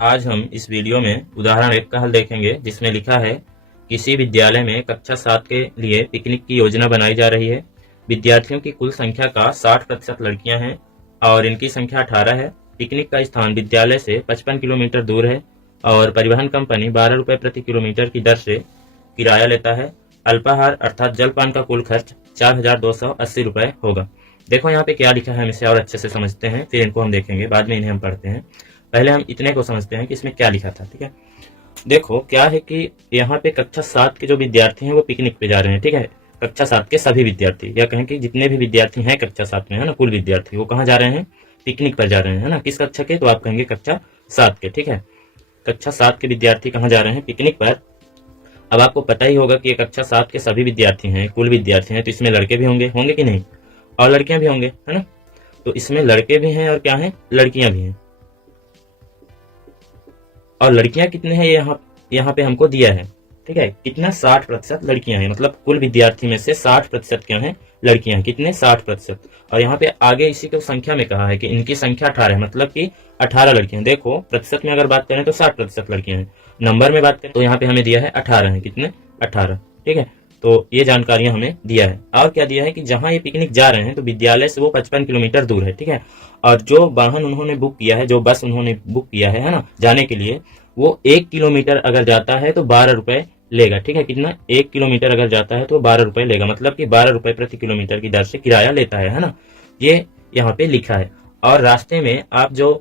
आज हम इस वीडियो में उदाहरण 1 का हल देखेंगे, जिसमें लिखा है किसी विद्यालय में कक्षा 7 के लिए पिकनिक की योजना बनाई जा रही है। विद्यार्थियों की कुल संख्या का 60% लड़कियां हैं और इनकी संख्या 18 है। पिकनिक का स्थान विद्यालय से 55 किलोमीटर दूर है और परिवहन कंपनी 12 रुपए प्रति किलोमीटर की दर से किराया लेता है। अल्पाहार अर्थात जलपान का कुल खर्च 4,280 रुपए होगा। देखो यहाँ पे क्या लिखा है, हम इसे और अच्छे से समझते हैं, फिर इनको हम देखेंगे, बाद में इन्हें हम पढ़ते हैं। पहले हम इतने को समझते हैं कि इसमें क्या लिखा था। ठीक है, देखो क्या है कि यहाँ पे कक्षा 7 के जो विद्यार्थी हैं वो पिकनिक पे जा रहे हैं। ठीक है, कक्षा 7 के सभी विद्यार्थी, या कहें कि जितने भी विद्यार्थी हैं कक्षा 7 में, है ना, कुल विद्यार्थी, वो कहाँ जा रहे हैं? पिकनिक पर जा रहे हैं, है ना। किस कक्षा के? तो आप कहेंगे कक्षा 7 के। ठीक है, कक्षा 7 के विद्यार्थी कहाँ जा रहे हैं? पिकनिक पर। अब आपको पता ही होगा कि ये कक्षा 7 के सभी विद्यार्थी हैं, कुल विद्यार्थी हैं, तो इसमें लड़के भी होंगे कि नहीं, और लड़कियां भी होंगे, है ना। तो इसमें लड़के भी हैं और क्या है, लड़कियां भी हैं। और लड़कियां कितने हैं यहाँ पे हमको दिया है। ठीक है, कितना? 60% लड़कियां हैं, मतलब कुल विद्यार्थी में से 60% क्या है? लड़कियां हैं। कितने? 60%। और यहाँ पे आगे इसी को संख्या में कहा है कि इनकी संख्या 18 है, मतलब कि 18 लड़कियां। देखो प्रतिशत में अगर बात करें तो 60% लड़कियां हैं, नंबर में बात करें तो यहाँ पे हमें दिया है 18 है। कितने? 18। ठीक है, तो ये जानकारियां हमें दिया है। और क्या दिया है कि जहां ये पिकनिक जा रहे हैं तो विद्यालय से वो 55 किलोमीटर दूर है। ठीक है, और जो वाहन उन्होंने बुक किया है, जो बस उन्होंने बुक किया है ना, जाने के लिए, वो 1 किलोमीटर अगर जाता है तो 12 रुपए लेगा। ठीक है, कितना? 1 किलोमीटर अगर जाता है तो 12 रुपए लेगा, मतलब कि 12 रुपए प्रति किलोमीटर की दर से किराया लेता है ना। ये यहाँ पे लिखा है। और रास्ते में आप जो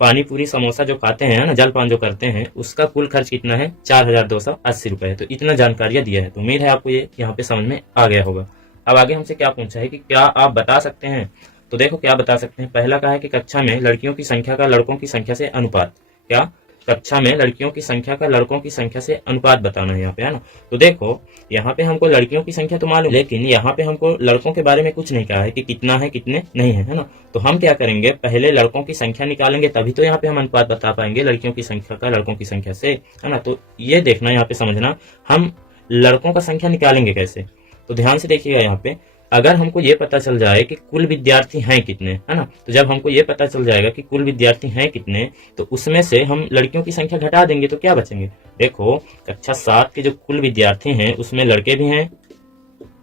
पानी पूरी समोसा जो खाते हैं ना, जलपान जो करते हैं, उसका कुल खर्च कितना है? 4,280 रुपए है। तो इतना जानकारियां दिया है, तो उम्मीद है आपको ये यहाँ पे समझ में आ गया होगा। अब आगे हमसे क्या पूछा है कि क्या आप बता सकते हैं। तो देखो क्या बता सकते हैं। पहला कहा है कि कक्षा में लड़कियों की संख्या का लड़कों की संख्या से अनुपात। क्या? कक्षा में लड़कियों की संख्या का लड़कों की संख्या से अनुपात बताना है यहाँ पे, है ना। तो देखो यहाँ पे हमको लड़कियों की संख्या तो मालूम, लेकिन यहाँ पे हमको लड़कों के बारे में कुछ नहीं कहा है कि कितना है कितने नहीं है ना। तो हम क्या करेंगे, पहले लड़कों की संख्या निकालेंगे, तभी तो यहाँ पे हम अनुपात बता पाएंगे लड़कियों की संख्या का लड़कों की संख्या से, है ना। तो ये देखना, यहाँ पे समझना, हम लड़कों का संख्या निकालेंगे कैसे। तो ध्यान से देखिएगा यहाँ पे, अगर हमको ये पता चल जाए कि कुल विद्यार्थी हैं कितने, है ना, तो जब हमको ये पता चल जाएगा कि कुल विद्यार्थी हैं कितने, तो उसमें से हम लड़कियों की संख्या घटा देंगे, तो क्या बचेंगे। देखो कक्षा 7 के जो कुल विद्यार्थी हैं उसमें लड़के भी हैं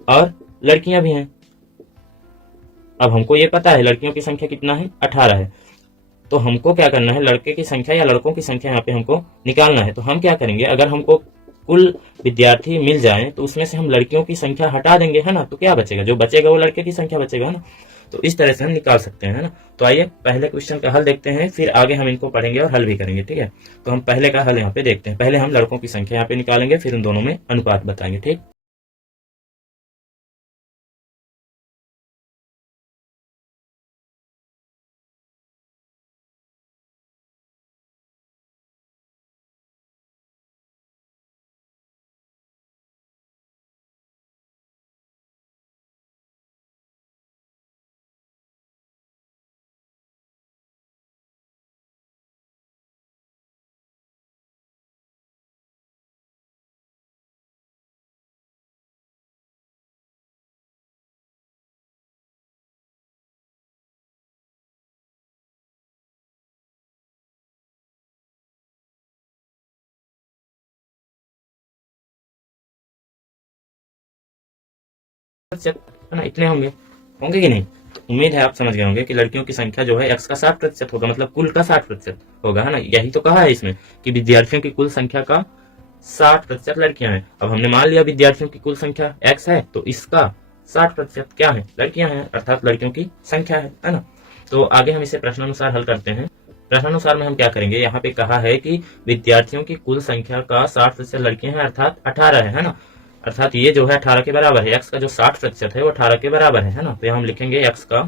और लड़कियां भी हैं। अब हमको ये पता है लड़कियों की संख्या कितना है? 18 है। तो हमको क्या करना है, लड़के की संख्या या लड़कों की संख्या यहाँ पे हमको निकालना है। तो हम क्या करेंगे, अगर हमको कुल विद्यार्थी मिल जाए तो उसमें से हम लड़कियों की संख्या हटा देंगे, है ना। तो क्या बचेगा? जो बचेगा वो लड़के की संख्या बचेगा, है ना। तो इस तरह से हम निकाल सकते हैं, है ना। तो आइए पहले क्वेश्चन का हल देखते हैं, फिर आगे हम इनको पढ़ेंगे और हल भी करेंगे। ठीक है, तो हम पहले का हल यहाँ पे देखते हैं। पहले हम लड़कों की संख्या यहाँ पे निकालेंगे, फिर उन दोनों में अनुपात बताएंगे। ठीक, है ना, इतने होंगे कि नहीं। उम्मीद है आप समझ गए होंगे कि लड़कियों की संख्या जो है x का 60% होगा, मतलब कुल का 60% होगा, है ना। यही तो कहा है इसमें कि विद्यार्थियों की कुल संख्या का 60% लड़कियां हैं। अब हमने मान लिया विद्यार्थियों की कुल संख्या x है, तो इसका 60% क्या है? लड़कियां हैं, अर्थात लड़कियों की संख्या है ना। तो आगे हम इसे प्रश्नानुसार हल करते हैं। प्रश्नानुसार में हम क्या करेंगे, यहाँ पे कहा है कि विद्यार्थियों की कुल संख्या का 60% लड़कियां हैं, अर्थात 18 है ना। अर्थात ये जो है 18 के बराबर है, x का जो 60% है वो 18 के बराबर है ना। तो हम लिखेंगे x का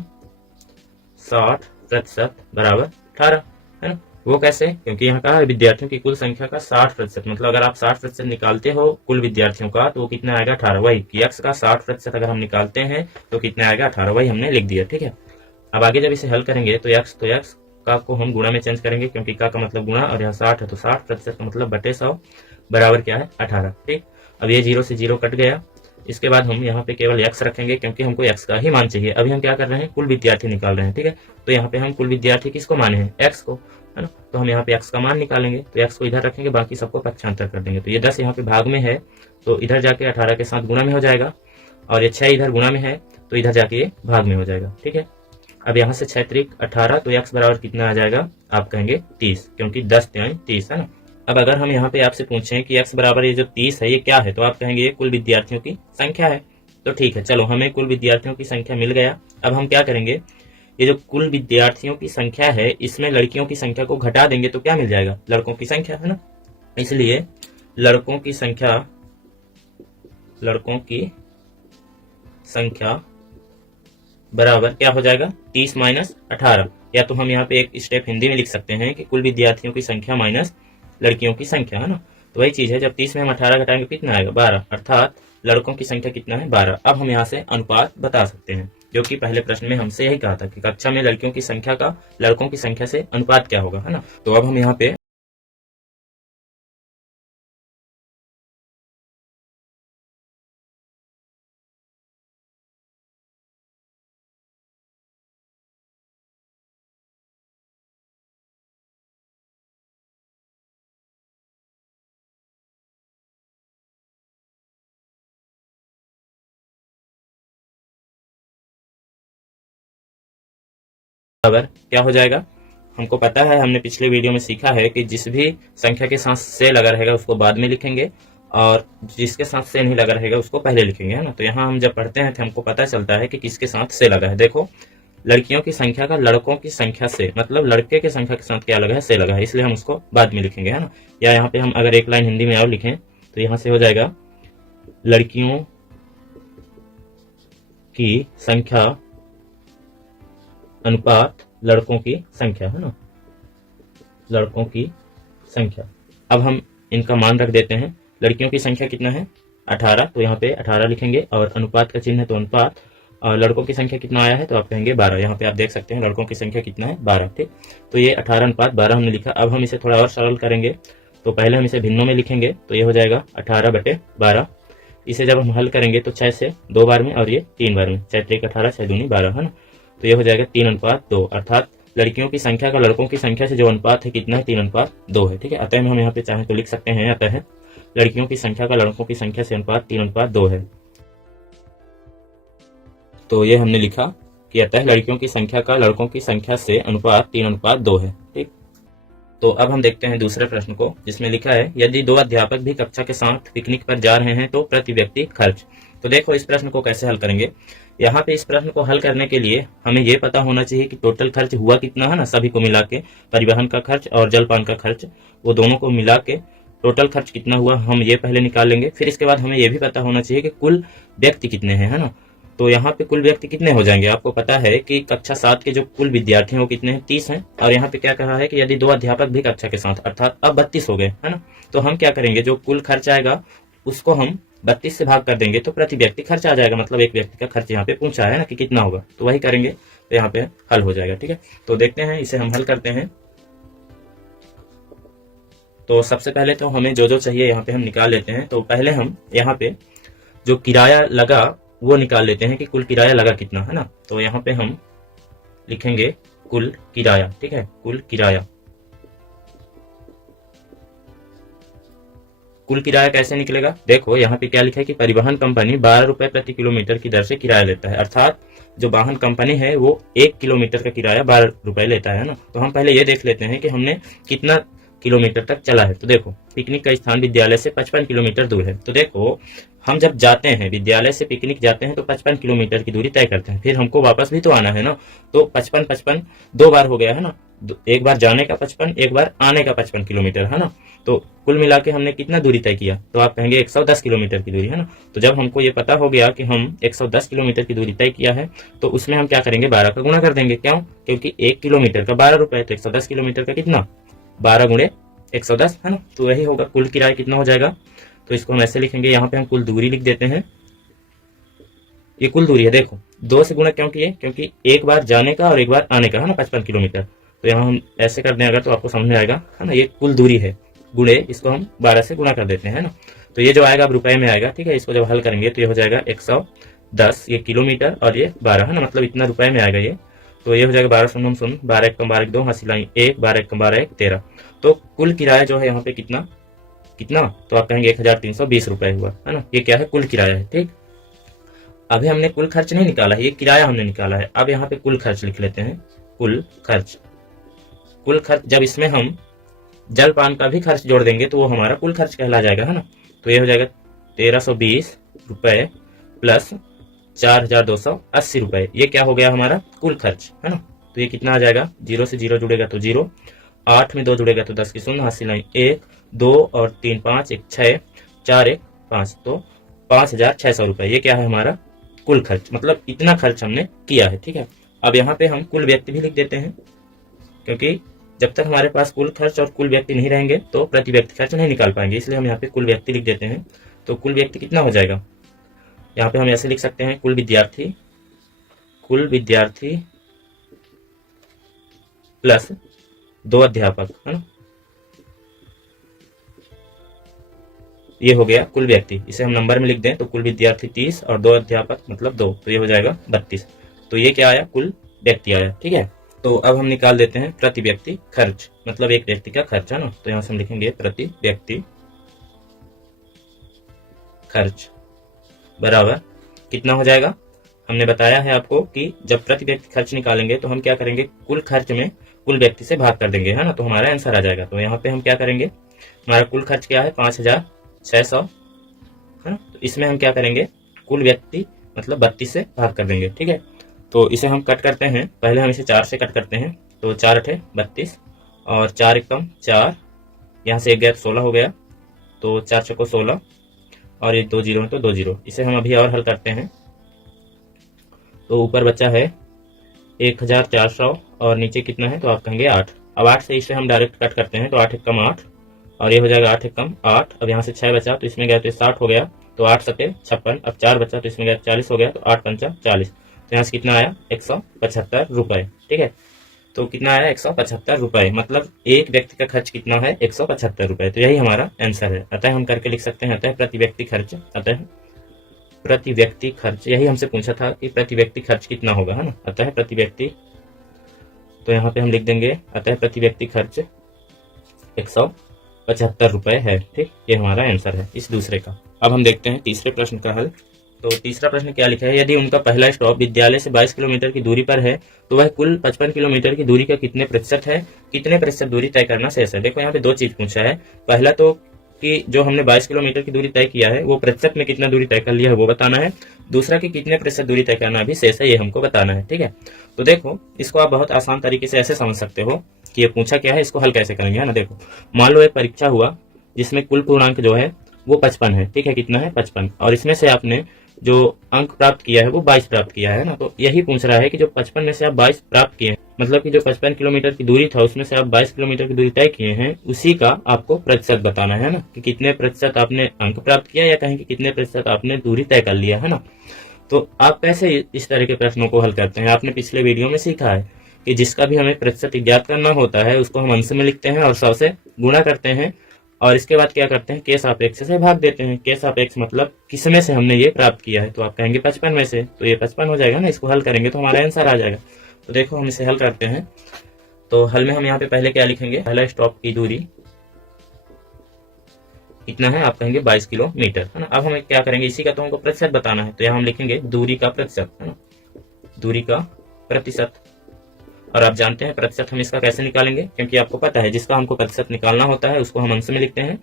60% बराबर 18, है ना। वो कैसे? क्योंकि यहाँ कहा है विद्यार्थियों की कुल संख्या का 60%, मतलब अगर आप 60% निकालते हो कुल विद्यार्थियों का तो वो कितना आएगा? 18। वही कि x का 60% अगर हम निकालते हैं तो कितना आएगा? 18। वही हमने लिख दिया। ठीक है, अब आगे जब इसे हल करेंगे तो x का को हम गुणा में चेंज करेंगे, क्योंकि का मतलब गुणा और यहाँ 60 है, तो 60% का मतलब बटे 100 बराबर क्या है? 18। ठीक, अब ये 0 से 0 कट गया। इसके बाद हम यहाँ पे केवल x रखेंगे, क्योंकि हमको x का ही मान चाहिए। अभी हम क्या कर रहे हैं, कुल विद्यार्थी निकाल रहे हैं। ठीक है, तो यहाँ पे हम कुल विद्यार्थी किसको माने हैं? x को। है ना। तो हम यहाँ पे x का मान निकालेंगे, तो x को इधर रखेंगे, बाकी सबको पक्षांतर कर देंगे। तो ये 10 यहाँ पे भाग में है, तो इधर जाके 18 के साथ गुणा में हो जाएगा, और ये 6 इधर गुणा में है, तो इधर जाके ये भाग में हो जाएगा। ठीक है, अब यहाँ से 6 त्रिक 18, तो x बराबर कितना आ जाएगा, आप कहेंगे 30, क्योंकि 10 तिहाई 30 है ना। अब अगर हम यहाँ पे आपसे पूछें कि x बराबर ये जो 30 है ये क्या है, तो आप कहेंगे ये कुल विद्यार्थियों की संख्या है। तो ठीक है, चलो हमें कुल विद्यार्थियों की संख्या मिल गया। अब हम क्या करेंगे, ये जो कुल विद्यार्थियों की संख्या है इसमें लड़कियों की संख्या को घटा देंगे तो क्या मिल जाएगा, लड़कों की संख्या, है ना। इसलिए लड़कों की संख्या बराबर क्या हो जाएगा, 30 माइनस 18, या तो हम यहाँ पे एक स्टेप हिंदी में लिख सकते हैं कि कुल विद्यार्थियों की संख्या माइनस लड़कियों की संख्या, है ना। तो वही चीज है, जब 30 में हम 18 घटाएंगे कितना आएगा, 12, अर्थात लड़कों की संख्या कितना है, 12। अब हम यहाँ से अनुपात बता सकते हैं, जो कि पहले प्रश्न में हमसे यही कहा था कि कक्षा में लड़कियों की संख्या का लड़कों की संख्या से अनुपात क्या होगा, है ना। तो अब हम यहाँ पे बराबर क्या हो जाएगा, हमको पता है, हमने पिछले वीडियो में सीखा है कि जिस भी संख्या के साथ से लगा रहेगा उसको बाद में लिखेंगे, और जिसके साथ से नहीं लगा रहेगा उसको पहले लिखेंगे, है ना। तो यहाँ हम जब पढ़ते हैं तो हमको पता चलता है कि किसके साथ से लगा है। देखो, लड़कियों की संख्या का लड़कों की संख्या से, मतलब लड़के की संख्या के साथ क्या लगा है, से लगा है, इसलिए हम उसको बाद में लिखेंगे, है ना। या यहाँ पे हम अगर एक लाइन हिंदी में और लिखें तो यहाँ से हो जाएगा, लड़कियों की संख्या अनुपात लड़कों की संख्या, है ना, लड़कों की संख्या। अब हम इनका मान रख देते हैं, लड़कियों की संख्या कितना है, 18, तो यहाँ पे 18 लिखेंगे, और अनुपात का चिन्ह है तो अनुपात, और लड़कों की संख्या कितना आया है तो आप कहेंगे 12। यहाँ पे आप देख सकते हैं लड़कों की संख्या कितना है, 12। ठीक, तो ये 18 अनुपात 12 हमने लिखा। अब हम इसे थोड़ा और सरल करेंगे, तो पहले हम इसे भिन्नों में लिखेंगे, तो ये हो जाएगा 18/12। इसे जब हम हल करेंगे तो 6 से 2 बार में और ये 3 बार में, 6 त्रिक 18, 6 दूनी 12, है ना। तो ये हो जाएगा 3:2, अर्थात लड़कियों की संख्या का लड़कों की संख्या से जो अनुपात है कितना है, 3:2 है। ठीक है, अतः हम यहाँ पे चाहें तो लिख सकते हैं, अतः लड़कियों की संख्या का लड़कों की संख्या से अनुपात 3:2 है। तो ये हमने लिखा कि अतः लड़कियों की संख्या का लड़कों की संख्या से अनुपात 3:2 है। ठीक, तो अब हम देखते हैं दूसरे प्रश्न को, जिसमें लिखा है, यदि 2 अध्यापक भी कक्षा के साथ पिकनिक पर जा रहे हैं तो प्रति व्यक्ति खर्च। तो देखो इस प्रश्न को कैसे हल करेंगे। यहाँ पे इस प्रश्न को हल करने के लिए हमें ये पता होना चाहिए कि टोटल खर्च हुआ कितना, है ना, सभी को मिला के, परिवहन का खर्च और जलपान का खर्च, वो दोनों को मिला के टोटल खर्च कितना हुआ हम ये पहले निकाल लेंगे। फिर इसके बाद हमें ये भी पता होना चाहिए कि कुल व्यक्ति कितने हैं, है ना। तो यहाँ पे कुल व्यक्ति कितने हो जाएंगे, आपको पता है कि कक्षा 7 के जो कुल विद्यार्थी हैं वो कितने हैं, 30 हैं। और यहाँ पे क्या कहा है कि यदि 2 अध्यापक भी कक्षा के साथ, अर्थात अब 32 हो गए, है ना। तो हम क्या करेंगे, जो कुल खर्च आएगा उसको हम 32 से भाग कर देंगे तो प्रति व्यक्ति खर्च आ जाएगा, मतलब एक व्यक्ति का खर्च यहाँ पे पूछा है ना कि कितना होगा, तो वही करेंगे तो यहाँ पे हल हो जाएगा। ठीक है, तो देखते हैं, इसे हम हल करते हैं। तो सबसे पहले तो हमें जो जो चाहिए यहाँ पे हम निकाल लेते हैं। तो पहले हम यहाँ पे जो किराया लगा वो निकाल लेते हैं कि कुल किराया लगा कितना, है ना। तो यहाँ पे हम लिखेंगे कुल किराया। ठीक है, कुल किराया, कुल किराया कैसे निकलेगा, देखो यहाँ पे क्या लिखा है कि परिवहन कंपनी 12 रुपए प्रति किलोमीटर की दर से किराया लेता है, अर्थात जो वाहन कंपनी है वो 1 किलोमीटर का किराया 12 रुपए लेता है ना। तो हम पहले ये देख लेते हैं कि हमने कितना किलोमीटर तक चला है। तो देखो, पिकनिक का स्थान विद्यालय से 55 किलोमीटर दूर है। तो देखो, हम जब जाते हैं विद्यालय से पिकनिक जाते हैं तो 55 किलोमीटर की दूरी तय करते हैं, फिर हमको वापस भी तो आना है ना। तो 55 2 बार हो गया, है ना, एक बार जाने का 55, एक बार आने का 55 किलोमीटर, है ना। तो कुल मिला के हमने कितना दूरी तय किया, तो आप कहेंगे 110 किलोमीटर की दूरी, है ना। तो जब हमको ये पता हो गया कि हम 110 किलोमीटर की दूरी तय किया है तो उसमें हम क्या करेंगे, 12 का गुणा कर देंगे। क्यों, क्योंकि 1 किलोमीटर का 12 रुपए, तो 110 किलोमीटर का कितना, 12 गुणे 110, है ना। तो यही होगा कुल किराया कितना हो जाएगा। तो इसको हम ऐसे लिखेंगे, यहाँ पे हम कुल दूरी लिख देते हैं, ये कुल दूरी है। देखो 2 से गुणा क्यों किए, क्योंकि एक बार जाने का और एक बार आने का, है ना, 55 किलोमीटर। तो यहाँ हम ऐसे कर दें अगर तो आपको समझ में आएगा, है ना। ये कुल दूरी है, गुणे इसको हम 12 से गुणा कर देते हैं, ना। तो ये जो आएगा अब रुपए में आएगा। ठीक है, इसको जब हल करेंगे तो ये हो जाएगा 110, ये किलोमीटर और ये 12, है ना, मतलब इतना रुपए में आएगा ये। तो ये हो जाएगा 12 शून्य 12 एक कम 12 2 हासिल आई 1 12 एक कम 12 1 13। तो कुल किराया जो है यहाँ पे कितना कितना, तो आप कहेंगे 1320 रुपए हुआ, है ना। ये क्या है, कुल किराया है। ठीक, अभी हमने कुल खर्च नहीं निकाला है, ये किराया हमने निकाला है। अब यहाँ पे कुल खर्च लिख लेते हैं। कुल खर्च, कुल खर्च जब इसमें हम जलपान का भी खर्च जोड़ देंगे तो वो हमारा कुल खर्च कहला जाएगा, है ना। तो ये हो जाएगा 1320 रुपए प्लस 4280 रुपए, ये क्या हो गया हमारा कुल खर्च, है ना। तो ये कितना आ जाएगा, 0 से 0 जुड़ेगा तो 0, 8 में 2 जुड़ेगा तो 10 की शून्य हासिल आई 1 2 और 3 5 1 6 4 1 5, तो 5600 रुपए, ये क्या है हमारा कुल खर्च, मतलब इतना खर्च हमने किया है। ठीक है, अब यहाँ पे हम कुल व्यक्ति भी लिख देते हैं, क्योंकि जब तक हमारे पास कुल खर्च और कुल व्यक्ति नहीं रहेंगे तो प्रति व्यक्ति खर्च नहीं निकाल पाएंगे, इसलिए हम यहाँ पे कुल व्यक्ति लिख देते हैं। तो कुल व्यक्ति कितना हो जाएगा, यहाँ पे हम ऐसे लिख सकते हैं, कुल विद्यार्थी प्लस 2 अध्यापक, है ना। ये हो गया कुल व्यक्ति, इसे हम नंबर में लिख दें तो कुल विद्यार्थी 30 और 2 अध्यापक मतलब 2, तो ये हो जाएगा 32। तो ये क्या आया, कुल व्यक्ति आया। ठीक है, तो अब हम निकाल देते हैं प्रति व्यक्ति खर्च, मतलब एक व्यक्ति का खर्च, है ना। तो यहां से हम लिखेंगे प्रति व्यक्ति खर्च बराबर कितना हो जाएगा। हमने बताया है आपको कि जब प्रति व्यक्ति खर्च निकालेंगे तो हम क्या करेंगे, कुल खर्च में कुल व्यक्ति से भाग कर देंगे, है ना, तो हमारा आंसर आ जाएगा। तो यहाँ पे हम क्या करेंगे, हमारा कुल खर्च क्या है 5600, है ना। तो इसमें हम क्या करेंगे, कुल व्यक्ति मतलब 32 से भाग कर देंगे। ठीक है, तो इसे हम कट करते हैं, पहले हम इसे 4 से कट करते हैं, तो 4 अठे 32 और 4 एकम 4, यहाँ से एक गया तो 16 हो गया, तो 4 चौको 16 और ये 2 जीरो है तो 2 जीरो। इसे हम अभी और हल करते हैं, तो ऊपर बचा है 1400 और नीचे कितना है, तो आप कहेंगे 8। अब 8 से इसे हम डायरेक्ट कट करते हैं, तो 8 एकम 8 और ये हो जाएगा 8 एकम 8। अब यहाँ से 6 बचा तो इसमें गया तो 60 हो गया, तो 8 सते 56। अब 4 बचा तो इसमें गया 40 हो गया, तो 8 पंचा 40। तो यहाँ से कितना आया 175 रुपए। ठीक है, तो कितना आया 175 रुपए, मतलब एक व्यक्ति का खर्च कितना है 175 रुपए। तो यही हमारा आंसर है। अतः हम करके लिख सकते हैं, अतः प्रति व्यक्ति खर्च, अतः प्रति व्यक्ति खर्च, यही हमसे पूछा था कि प्रति व्यक्ति खर्च कितना होगा, है ना। अतः प्रति व्यक्ति, तो यहाँ पे हम लिख देंगे अतः प्रति व्यक्ति खर्च 175 रुपए है। ठीक, ये हमारा आंसर है इस दूसरे का। अब हम देखते हैं तीसरे प्रश्न का हल। तो तीसरा प्रश्न क्या लिखा है, यदि उनका पहला स्टॉप विद्यालय से 22 किलोमीटर की दूरी पर है तो वह कुल 55 किलोमीटर की दूरी का कितने प्रतिशत है, कितने प्रतिशत दूरी तय करना शेष है। देखो यहाँ पे दो चीज पूछा है, पहला तो कि जो हमने 22 किलोमीटर की दूरी तय किया है वो प्रतिशत में कितना दूरी तय कर लिया है वो बताना है, दूसरा कि कितने प्रतिशत दूरी तय करना अभी शेष है ये हमको बताना है। ठीक है, तो देखो इसको आप बहुत आसान तरीके से ऐसे समझ सकते हो कि ये पूछा क्या है, इसको हल कैसे करेंगे, है ना। देखो मान लो एक परीक्षा हुआ जिसमें कुल पूर्णांक जो है वो 55 है। ठीक है, कितना है 55, और इसमें से आपने जो अंक प्राप्त किया है वो 22 प्राप्त किया है ना। तो यही पूछ रहा है कि जो 55 में से आप 22 प्राप्त किए, मतलब कि जो 55 किलोमीटर की दूरी था उसमें से आप 22 किलोमीटर की दूरी तय किए हैं, उसी का आपको प्रतिशत बताना है ना, कि कितने प्रतिशत आपने अंक प्राप्त किया या कहें कि कितने प्रतिशत आपने दूरी तय कर लिया, है ना। तो आप कैसे इस तरह के प्रश्नों को हल करते हैं, आपने पिछले वीडियो में सीखा है कि जिसका भी हमें प्रतिशत ज्ञात करना होता है उसको हम अंश में लिखते हैं और 100 से गुणा करते हैं, और इसके बाद क्या करते हैं के सापेक्ष से भाग देते हैं। के सापेक्ष मतलब किसमें से हमने ये प्राप्त किया है, तो आप कहेंगे 55 में से, तो ये 55 हो जाएगा ना, इसको हल करेंगे तो हमारा आंसर आ जाएगा। तो देखो हम इसे हल करते हैं, तो हल में हम यहाँ पे पहले क्या लिखेंगे, पहला स्टॉप की दूरी कितना है, आप कहेंगे 22 किलोमीटर, है ना। अब हमें क्या करेंगे, इसी का तो हमको प्रतिशत बताना है, तो यहाँ हम लिखेंगे दूरी का प्रतिशत, है ना, दूरी का प्रतिशत। और आप जानते हैं प्रतिशत हम इसका कैसे निकालेंगे, क्योंकि आपको पता है जिसका हमको प्रतिशत निकालना होता है उसको हम अंश में लिखते हैं,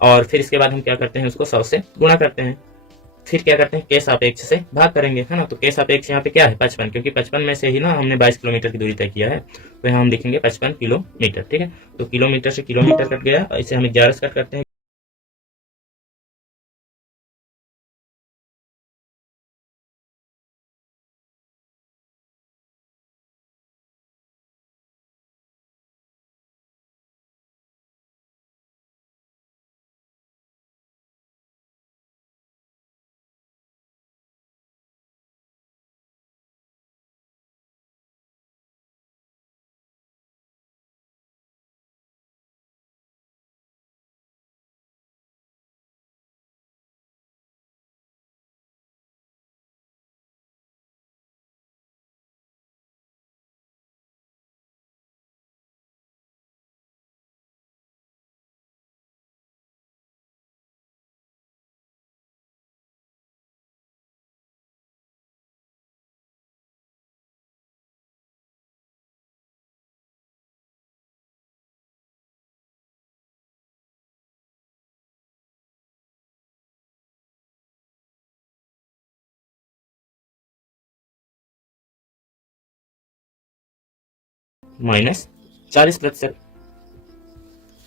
और फिर इसके बाद हम क्या करते हैं उसको 100 से गुणा करते हैं, फिर क्या करते हैं के सापेक्ष से भाग करेंगे, है ना। तो के सापेक्ष यहाँ पे क्या है 55, क्योंकि 55 में से ही ना हमने 22 किलोमीटर की दूरी तय किया है, तो यहाँ हम लिखेंगे 55 किलोमीटर। ठीक है, तो किलोमीटर से किलोमीटर कट गया, इसे हम 11 से कट करते हैं, माइनस 40%।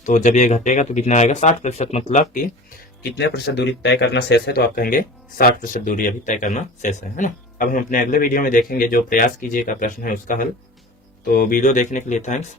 तो जब ये घटेगा तो कितना आएगा 60%, मतलब कि कितने प्रतिशत दूरी तय करना शेष है, तो आप कहेंगे 60% दूरी अभी तय करना शेष है ना। अब हम अपने अगले वीडियो में देखेंगे जो प्रयास कीजिए का प्रश्न है उसका हल। तो वीडियो देखने के लिए थैंक्स।